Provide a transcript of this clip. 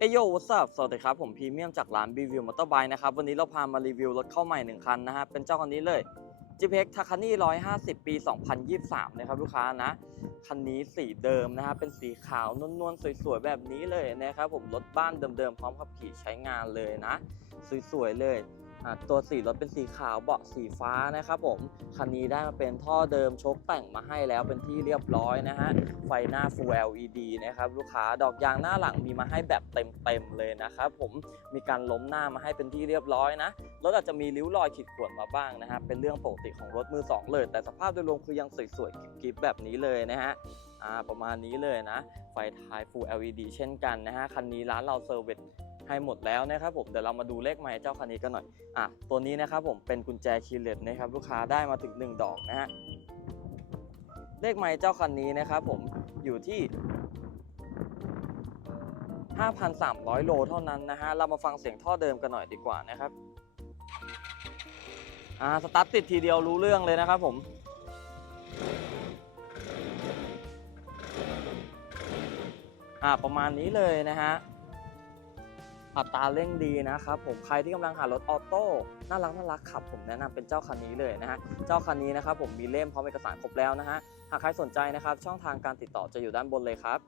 เอโยวัสดสวัสดีครับ ผมพรีเมียมจากร้านบีวิวมอเตอร์ไบค์นะครับ วันนี้เราพามารีวิวรถเข้าใหม่ 1 คันนะฮะ เป็นเจ้าคันนี้เลย g p x t a k a n i 150 ปี 2023 นะครับลูกค้านะ คันนี้สีเดิมนะฮะ เป็นสีขาวนวลๆ สวยๆ แบบนี้เลยนะครับผม รถบ้านเดิมๆ พร้อมขับขี่ใช้งานเลยนะ สวยๆ เลย ตัวสีรถเป็นสีขาวเบาะสีฟ้านะครับผมคันนี้ได้มาเป็นท่อเดิมโชคแต่งมาให้แล้วเป็นที่เรียบร้อยนะฮะไฟหน้า Full LED นะครับลูกค้าดอกยางหน้าหลังมีมาให้แบบเต็มๆเลยนะครับผมมีการล้มหน้ามาให้เป็นที่เรียบร้อยนะรถอาจจะมีริ้วรอยขีดข่วนมาบ้างนะฮะเป็นเรื่องปกติของรถมือสองเลย แต่สภาพโดยรวมคือยังสวยๆกิ๊บๆแบบนี้เลยนะฮะ ประมาณนี้เลยนะ ไฟท้าย Full LED เช่นกันนะฮะ คันนี้ร้านเราเซอร์วิสให้หมดแล้วนะครับผมเดี๋ยวเรามาดูเลขไมล์เจ้าคันนี้กันหน่อยอะตัวนี้นะครับผมเป็นกุญแจคีย์เลสนะครับลูกค้าได้มาถึง 1 ดอกนะฮะเลขไมล์เจ้าคันนี้นะครับผมอยู่ที่ 5,300 โลเท่านั้นนะฮะ เรามาฟังเสียงท่อเดิมกันหน่อยดีกว่านะครับอ่าสตาร์ทติดทีเดียวรู้เรื่องเลยนะครับผม อ่าประมาณนี้เลยนะฮะอัตราเร่งดีนะครับผมใครที่กำลังหารถออโต้น่ารักน่ารักขับ ผมแนะนำเป็นเจ้าคันนี้เลยนะฮะเจ้าคันนี้นะครับผมมีเล่มพร้อมเอกสารครบแล้วนะฮะหากใครสนใจนะครับช่องทางการติดต่อจะอยู่ด้านบนเลยครับ